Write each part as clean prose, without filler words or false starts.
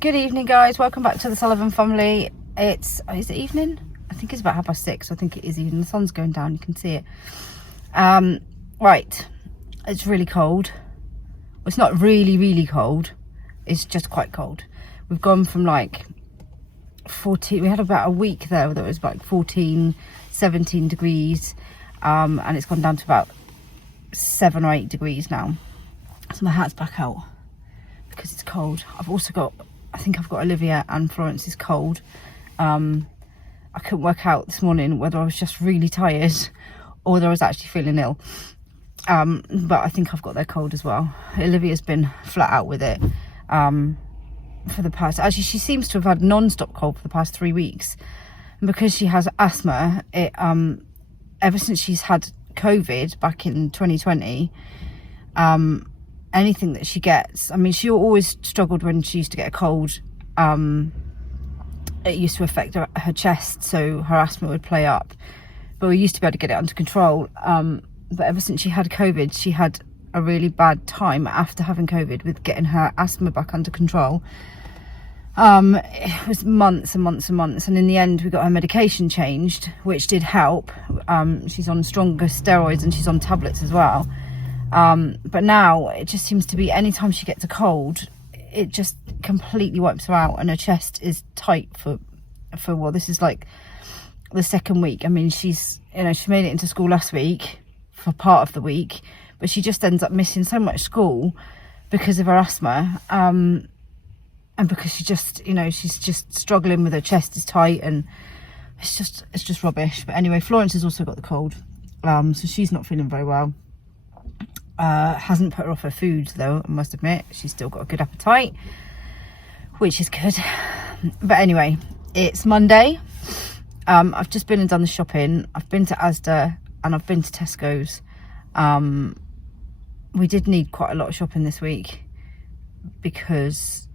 Good evening, guys. Welcome back to the Sullivan family. Is it evening? I think it's about 6:30. I think it is evening. The sun's going down, you can see it. Right, it's really cold. It's not really cold, it's just quite cold. We've gone from like 14, we had about a week there that was like 14, 17 degrees, and it's gone down to about 7 or 8 degrees now. So my hat's back out because it's cold. I've also got, I think I've got Olivia and Florence's cold. I couldn't work out this morning whether I was just really tired or whether I was actually feeling ill. But I think I've got their cold as well. Olivia's been flat out with it for the past, actually she seems to have had non-stop cold for the past 3 weeks. And because she has asthma, it ever since she's had COVID back in 2020, anything that she gets, I mean, she always struggled when she used to get a cold. It used to affect her chest, so her asthma would play up, but we used to be able to get it under control. But ever since she had COVID, she had a really bad time after having COVID with getting her asthma back under control. It was months and months and months, and in the end we got her medication changed, which did help. She's on stronger steroids and she's on tablets as well. But now it just seems to be anytime she gets a cold, it just completely wipes her out, and her chest is tight for well, this is like the second week. I mean, she's, you know, she made it into school last week for part of the week, but she just ends up missing so much school because of her asthma, and because she just, you know, she's just struggling with her chest is tight, and it's just rubbish. But anyway, Florence has also got the cold, so she's not feeling very well. Hasn't put her off her food though, I must admit. She's still got a good appetite, which is good. But anyway, it's Monday. I've just been and done the shopping. I've been to ASDA and I've been to Tesco's. We did need quite a lot of shopping this week because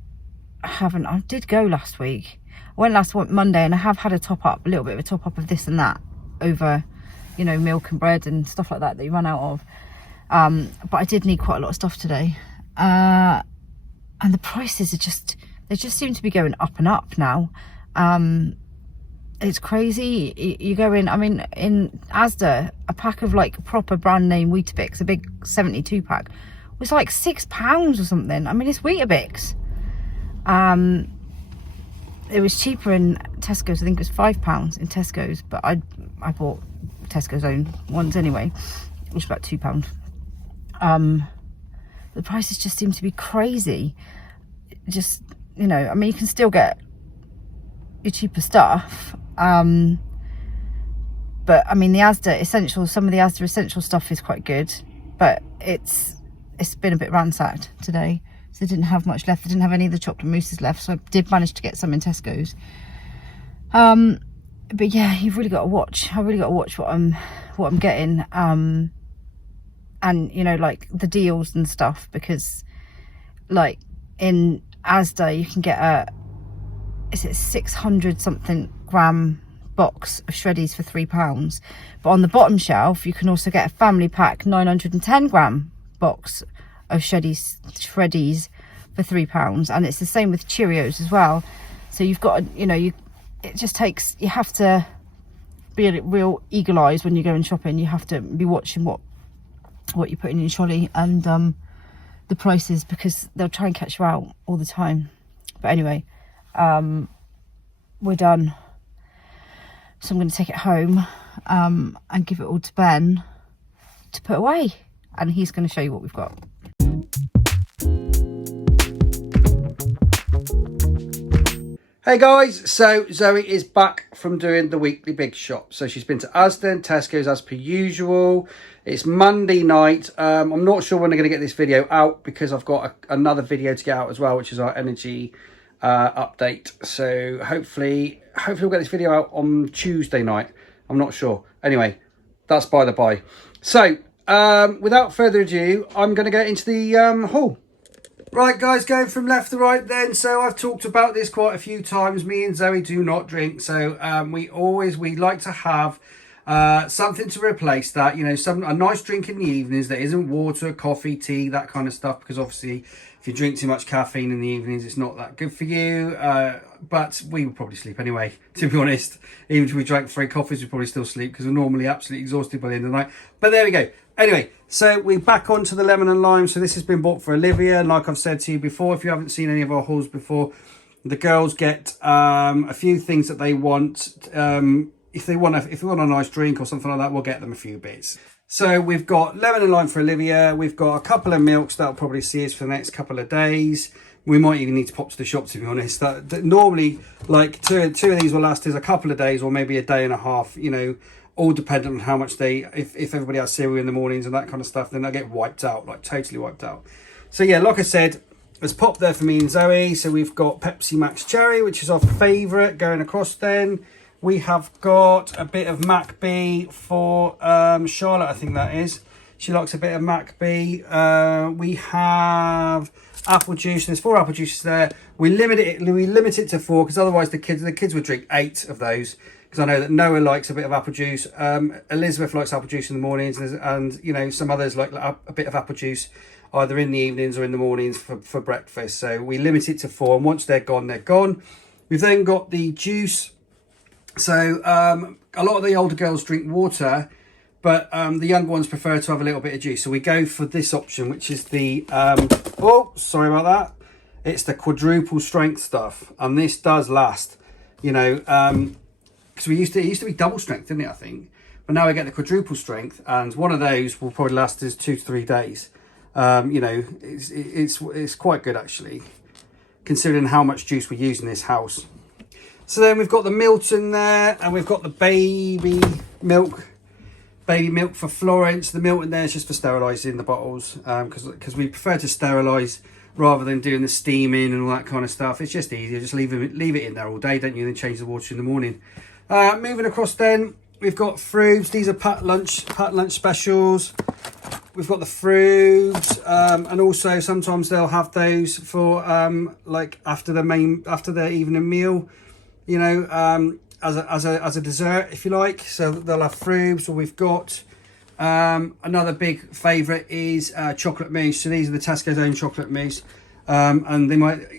I did go last week. I went last Monday and I have had a little bit of a top up of this and that over, you know, milk and bread and stuff like that you run out of. But I did need quite a lot of stuff today, and the prices they just seem to be going up and up now. It's crazy. You go in, I mean, in Asda, a pack of like proper brand name Weetabix, a big 72 pack, was like £6 or something. I mean, it's Weetabix. It was cheaper in Tesco's. I think it was £5 in Tesco's, but I bought Tesco's own ones anyway, which was about £2. The prices just seem to be crazy. Just, you know, I mean, you can still get your cheaper stuff, but I mean, the Asda Essentials, some of the Asda Essential stuff is quite good, but it's been a bit ransacked today, so they didn't have much left. They didn't have any of the chocolate mousses left, so I did manage to get some in Tesco's. But yeah, you've really got to watch. I really got to watch what I'm getting. And, you know, like the deals and stuff, because like in Asda you can get is it 600 something gram box of shreddies for £3, but on the bottom shelf you can also get a family pack 910 gram box of shreddies for £3, and it's the same with Cheerios as well. So you've got, you know, it just takes, you have to be a real eagle eyes when you're going shopping. You have to be watching what you're putting in your trolley and the prices, because they'll try and catch you out all the time. But anyway, we're done, so I'm going to take it home and give it all to Ben to put away, and he's going to show you what we've got. Hey guys, so Zoe is back from doing the weekly big shop. So she's been to Asda and Tesco's as per usual. It's Monday night. I'm not sure when I'm going to get this video out because I've got another video to get out as well, which is our energy update. So hopefully we'll get this video out on Tuesday night. I'm not sure. Anyway, that's by the by. So without further ado, I'm going to get into the haul. Right guys, going from left to right then. So I've talked about this quite a few times. Me and Zoe do not drink, so we like to have something to replace that, you know, a nice drink in the evenings that isn't water, coffee, tea, that kind of stuff, because obviously If you drink too much caffeine in the evenings, it's not that good for you. But we would probably sleep anyway, to be honest. Even if we drank 3 coffees, we'd probably still sleep because we're normally absolutely exhausted by the end of the night. But there we go. Anyway, so we're back onto the lemon and lime. So this has been bought for Olivia. And like I've said to you before, if you haven't seen any of our hauls before, the girls get a few things that they want. If they want a nice drink or something like that, we'll get them a few bits. So we've got lemon and lime for Olivia. We've got a couple of milks that'll probably see us for the next couple of days. We might even need to pop to the shop, to be honest. That normally, like two of these will last us a couple of days or maybe a day and a half, you know, all dependent on how much if everybody has cereal in the mornings and that kind of stuff, then they'll get wiped out, like totally wiped out. So yeah, like I said, there's pop there for me and Zoe. So we've got Pepsi Max Cherry, which is our favourite, going across then. We have got a bit of 𝚆𝙼𝙃 for Charlotte, I think that is. She likes a bit of 𝚆𝙃𝙃. We have apple juice. There's 4 apple juices there. We limit it to 4 because otherwise the kids would drink 8 of those. Because I know that Noah likes a bit of apple juice. Elizabeth likes apple juice in the mornings, and you know, some others like a bit of apple juice either in the evenings or in the mornings for breakfast. So we limit it to 4, and once they're gone, they're gone. We've then got the juice. So a lot of the older girls drink water, but the younger ones prefer to have a little bit of juice. So we go for this option, which is the, oh, sorry about that. It's the quadruple strength stuff. And this does last, you know, because it used to be double strength, didn't it, I think? But now we get the quadruple strength, and one of those will probably last us 2 to 3 days. You know, it's quite good, actually, considering how much juice we use in this house. So then we've got the Milton there, and we've got the baby milk for Florence. The Milton there is just for sterilising the bottles, because we prefer to sterilise rather than doing the steaming and all that kind of stuff. It's just easier, just leave it in there all day, don't you, and then change the water in the morning. Moving across then, we've got Fruits. These are packed lunch specials. We've got the Fruits, and also sometimes they'll have those for like after their evening meal, you know, as a dessert, if you like. So they'll have Fruits. Or we've got another big favourite is chocolate mousse. So these are the Tesco's own chocolate mousse, and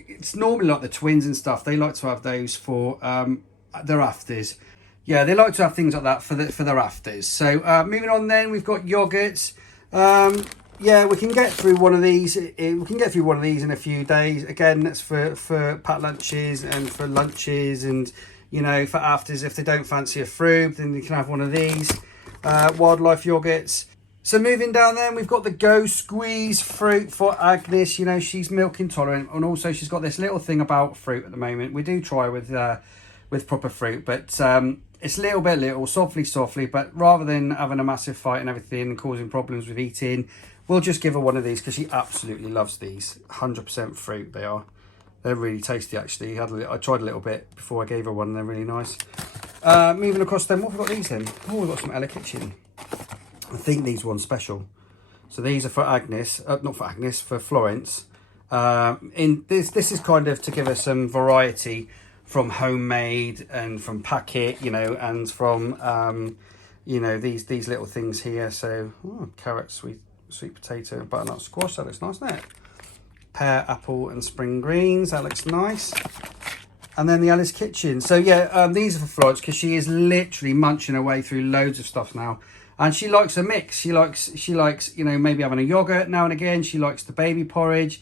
it's normally like the twins and stuff. They like to have those for their afters. Yeah, they like to have things like that for their afters. So moving on then, we've got yogurts. Yeah, we can get through one of these. We can get through one of these in a few days. Again, that's for packed lunches and for lunches, and you know, for afters. If they don't fancy a fruit, then you can have one of these wildlife yogurts. So moving down then, we've got the Go Squeeze fruit for Agnes. You know, she's milk intolerant, and also she's got this little thing about fruit at the moment. We do try with proper fruit, but it's little, softly, but rather than having a massive fight and everything and causing problems with eating, we'll just give her one of these because she absolutely loves these. 100% fruit they are. They're really tasty, actually. I tried a little bit before I gave her one, and they're really nice. Moving across then, what have we got these then? Oh, we've got some Ella Kitchen. I think these ones special. So these are for Agnes, not for Agnes, for Florence. This is kind of to give her some variety from homemade and from packet, you know, and from you know, these little things here. So carrot, sweet potato, and butternut squash. That looks nice, doesn't it? Pear, apple, and spring greens. That looks nice. And then the Ella's Kitchen. So yeah, these are for Florence because she is literally munching her way through loads of stuff now, and she likes a mix. She likes, you know, maybe having a yogurt now and again. She likes the baby porridge.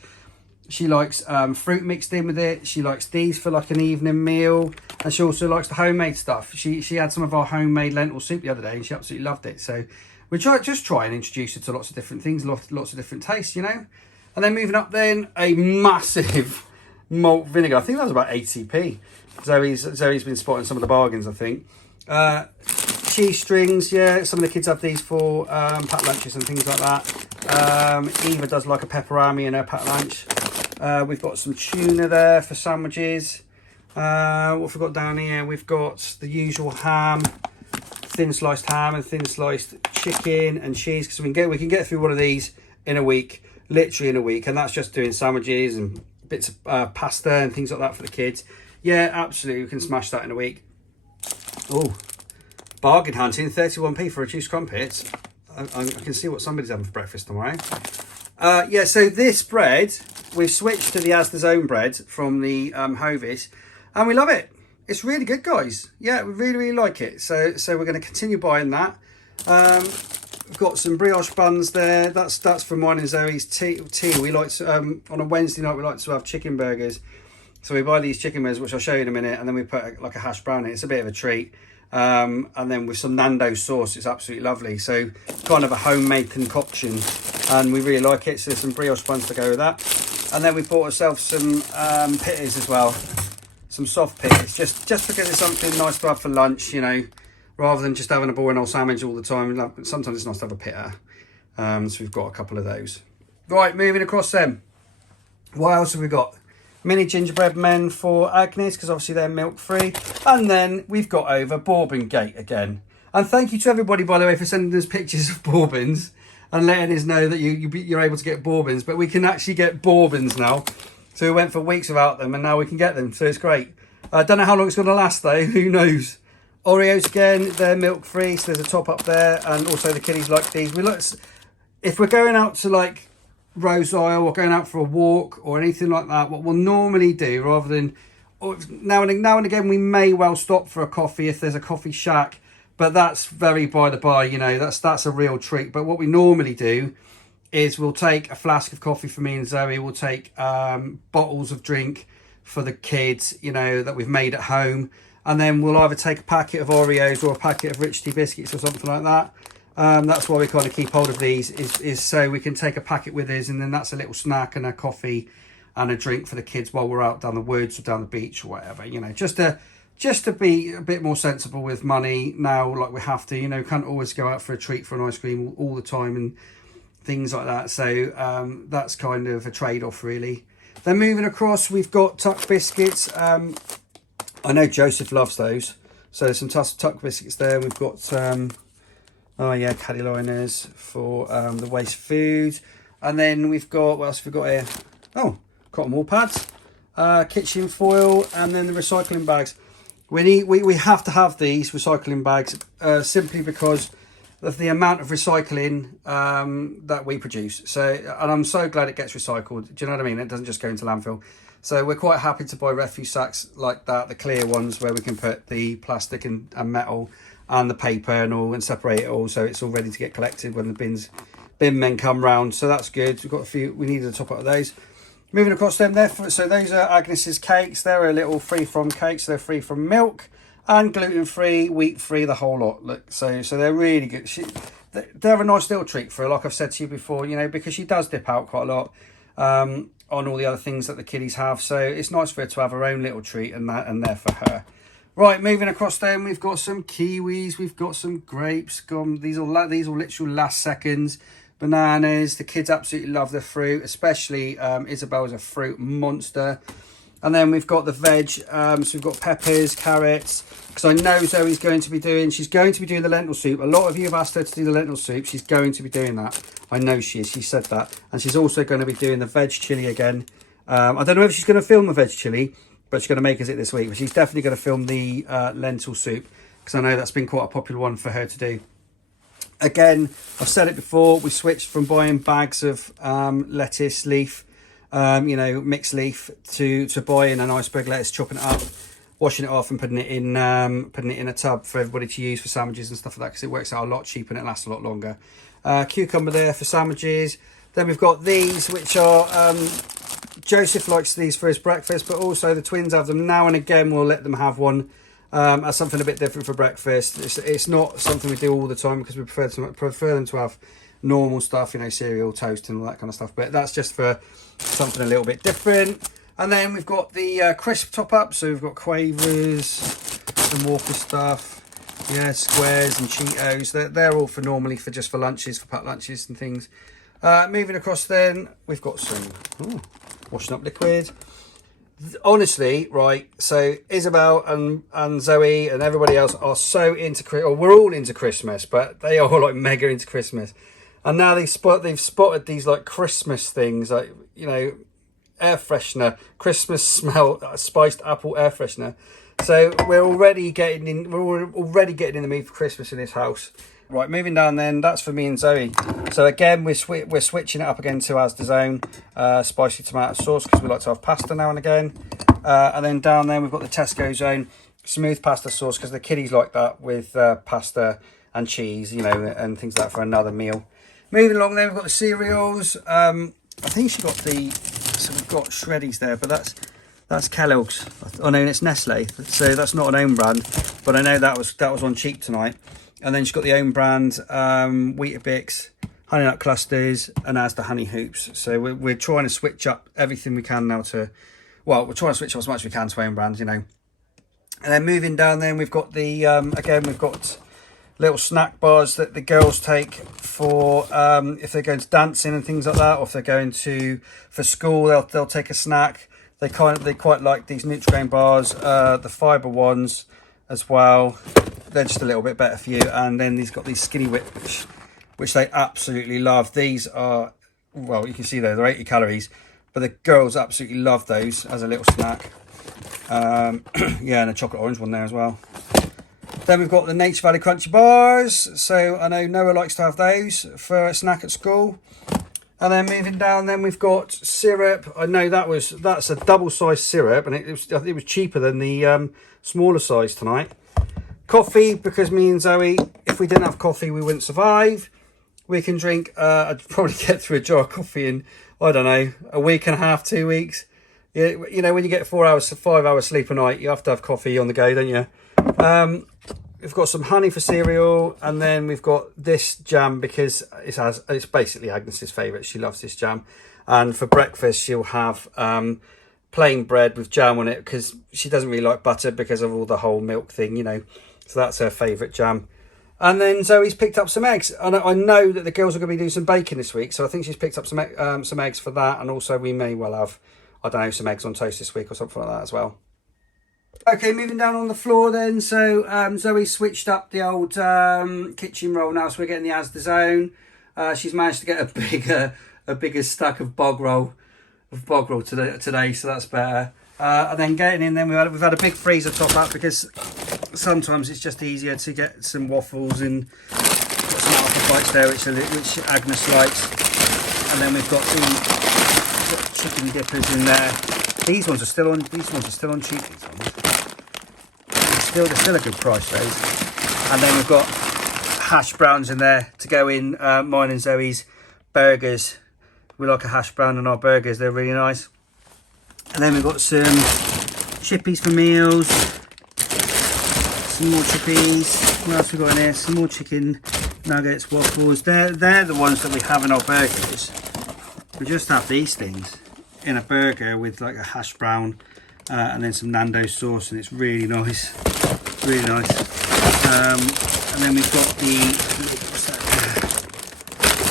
She likes fruit mixed in with it. She likes these for like an evening meal, and she also likes the homemade stuff. She had some of our homemade lentil soup the other day, and she absolutely loved it. So we just try and introduce her to lots of different things, lots of different tastes, you know. And then moving up then, a massive malt vinegar. I think that was about 80p. Zoe's been spotting some of the bargains, I think. Cheese strings, yeah, some of the kids have these for packed lunches and things like that. Eva does like a pepperami in her packed lunch. We've got some tuna there for sandwiches. What have we got down here? We've got the usual ham, thin sliced ham and thin sliced chicken and cheese, because we can get through one of these in a week, literally in a week, and that's just doing sandwiches and bits of pasta and things like that for the kids. Yeah, absolutely, we can smash that in a week. Oh, bargain hunting, 31p for a juice crumpets. I can see what somebody's having for breakfast tomorrow. Yeah, so this bread we've switched to the ASDA's own bread from the Hovis, and we love it. It's really good, guys. Yeah, we really, really like it. So we're going to continue buying that. We've got some brioche buns there. That's for mine and Zoe's tea. We like to, on a Wednesday night, we like to have chicken burgers. So we buy these chicken burgers, which I'll show you in a minute, and then we put like a hash brown in it. It's a bit of a treat. And then with some Nando's sauce, it's absolutely lovely. So kind of a homemade concoction, and we really like it. So there's some brioche buns to go with that. And then we bought ourselves some pitties as well. Some soft pitties, just because it's something nice to have for lunch, you know, rather than just having a boring old sandwich all the time. Sometimes it's nice to have a pitta. So we've got a couple of those. Right, moving across them. What else have we got? Mini gingerbread men for Agnes, because obviously they're milk free. And then we've got over Bourbon Gate again. And thank you to everybody, by the way, for sending us pictures of bourbons and letting us know that you're able to get bourbons. But we can actually get bourbons now. So we went for weeks without them, and now we can get them. So it's great. I don't know how long it's going to last, though. Who knows? Oreos again, they're milk free. So there's a top up there. And also the kiddies like these. If we're going out to like Rose Isle or going out for a walk or anything like that, what we'll normally do, rather than now and again, we may well stop for a coffee if there's a coffee shack, but that's very by the by, you know, that's a real treat. But what we normally do is we'll take a flask of coffee for me and Zoe. We'll take bottles of drink for the kids, you know, that we've made at home, and then we'll either take a packet of Oreos or a packet of Rich Tea biscuits or something like that. That's why we kind of keep hold of these, is so we can take a packet with us, and then that's a little snack and a coffee and a drink for the kids while we're out down the woods or down the beach or whatever, you know, just to be a bit more sensible with money now, like we have to, you know, can't always go out for a treat for an ice cream all the time and things like that. So that's kind of a trade-off, really. Then moving across, we've got Tuck biscuits. I know Joseph loves those, so there's some Tuck biscuits there. We've got oh yeah, caddy liners for the waste food. And then we've got, what else have we got here? Oh, cotton wool pads, kitchen foil, and then the recycling bags. We have to have these recycling bags simply because of the amount of recycling that we produce. So, and I'm so glad it gets recycled. Do you know what I mean? It doesn't just go into landfill. So we're quite happy to buy refuse sacks like that, the clear ones where we can put the plastic and metal and the paper and all, and separate it all, so it's all ready to get collected when the bin men come round. So that's good. We've got a few. We needed a top up of those. Moving across them there. So those are Agnes's cakes. They're a little free from cakes. They're free from milk and gluten free, wheat free, the whole lot. Look, so they're really good. They're a nice little treat for her, like I've said to you before, you know, because she does dip out quite a lot on all the other things that the kiddies have. So it's nice for her to have her own little treat, and they're for her. Right, moving across then, we've got some kiwis, we've got some grapes. These are literal last seconds. Bananas. The kids absolutely love the fruit, especially Isabel's a fruit monster. And then we've got the veg. So we've got peppers, carrots, because I know Zoe's going to be doing, she's going to be doing the lentil soup. A lot of you have asked her to do the lentil soup. She's going to be doing that. I know she is. She said that. And she's also going to be doing the veg chili again. I don't know if she's going to film the veg chili, but she's going to make us it this week. But she's definitely going to film the lentil soup, because I know that's been quite a popular one for her to do. Again, I've said it before, we switched from buying bags of lettuce leaf, you know, mixed leaf, to buying an iceberg lettuce, chopping it up, washing it off and putting it in a tub for everybody to use for sandwiches and stuff like that, because it works out a lot cheaper and it lasts a lot longer. Cucumber there for sandwiches. Then we've got these, which are Joseph likes these for his breakfast, but also the twins have them now and again. We'll let them have one as something a bit different for breakfast. It's not something we do all the time, because we prefer them to have normal stuff, you know, cereal, toast and all that kind of stuff, but that's just for something a little bit different. And then we've got the crisp top up, so we've got Quavers, some Walker stuff, yeah, squares and Cheetos. They're all for normally for just for lunches, for packed lunches and things. Moving across then, we've got some washing up liquid. Honestly, right, so Isabel and Zoe and everybody else are so into, or we're all into Christmas, but they are like mega into Christmas. And now they've spotted these like Christmas things, like, you know, air freshener, Christmas smell, spiced apple air freshener. So we're already getting in the mood for Christmas in this house. Right, moving down then, that's for me and Zoe. So again, we're switching it up again to 𝚲𝚃𝙃𝙴𝚃 spicy tomato sauce, because we like to have pasta now and again. And then down there we've got the Tesco zone smooth pasta sauce, because the kiddies like that with pasta and cheese, you know, and things like that for another meal. Moving along then, we've got the cereals. I think she got the, so we've got Shreddies there, but that's Kellogg's. Oh no, it's Nestle, so that's not an own brand, but I know that was on cheap tonight. And then she's got the own brand 𝚘𝚃, Honey Nut Clusters, and ASDA Honey Hoops. So we're trying to switch up everything we can now to, well, we're trying to switch up as much as we can to own brands, you know. And then moving down then, we've got the, again, we've got little snack bars that the girls take for if they're going to dancing and things like that, or if they're going to, for school, they'll take a snack. They quite like these Nutri-Grain bars, the fibre ones as well. They're just a little bit better for you. And then he's got these Skinny Whips, which they absolutely love. These are, well, you can see they're 80 calories, but the girls absolutely love those as a little snack. Yeah, and a chocolate orange one there as well. Then we've got the Nature Valley Crunchy Bars. So I know Noah likes to have those for a snack at school. And then moving down, then we've got syrup. I know that's a double-sized syrup, and I think it was cheaper than the smaller size tonight. Coffee, because me and Zoe, if we didn't have coffee, we wouldn't survive. We can drink, I'd probably get through a jar of coffee in, I don't know, a week and a half, 2 weeks. You know, when you get 4 hours, 5 hours sleep a night, you have to have coffee on the go, don't you? We've got some honey for cereal, and then we've got this jam, because it's basically Agnes's favourite. She loves this jam. And for breakfast, she'll have plain bread with jam on it, because she doesn't really like butter because of all the whole milk thing, you know. So that's her favourite jam. And then Zoe's picked up some eggs. And I know that the girls are going to be doing some baking this week, so I think she's picked up some eggs for that. And also we may well have, I don't know, some eggs on toast this week or something like that as well. Okay, moving down on the floor then. So Zoe switched up the old kitchen roll now, so we're getting the ASDA zone. She's managed to get a bigger stack of bog roll today, so that's better. And then getting in, then we've had a big freezer top up, because sometimes it's just easier to get some waffles, and got some apple bites there, which Agnes likes. And then we've got the chicken dippers in there. These ones are still on. These ones are still on cheap. These ones. They're still a good price, those. And then we've got hash browns in there to go in mine and Zoe's burgers. We like a hash brown in our burgers. They're really nice. And then we've got some chippies for meals. Some more chippies. What else we got in here? Some more chicken nuggets, waffles. They're the ones that we have in our burgers. We just have these things in a burger with like a hash brown and then some Nando's sauce, and it's really nice, really nice. And then we've got the,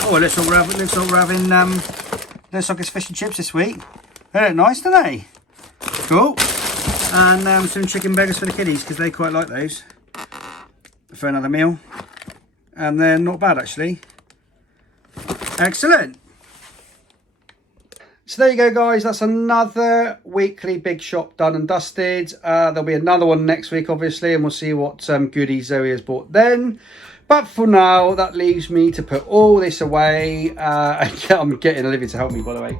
oh, looks like it's fish and chips this week. They look nice, don't they? Cool. And some chicken burgers for the kiddies, because they quite like those for another meal, and they're not bad actually. Excellent. So there you go, guys. That's another weekly big shop done and dusted. There'll be another one next week, obviously, and we'll see what goodies Zoe has bought then. But for now, that leaves me to put all this away. I'm getting Olivia to help me, by the way.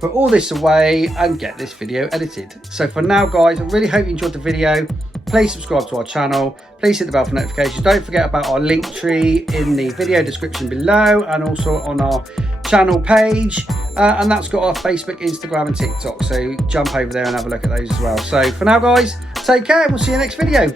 Put all this away and get this video edited. So for now, guys, I really hope you enjoyed the video. Please subscribe to our channel. Please hit the bell for notifications. Don't forget about our link tree in the video description below, and also on our channel page. And that's got our Facebook, Instagram and TikTok. So jump over there and have a look at those as well. So for now, guys, take care. We'll see you next video.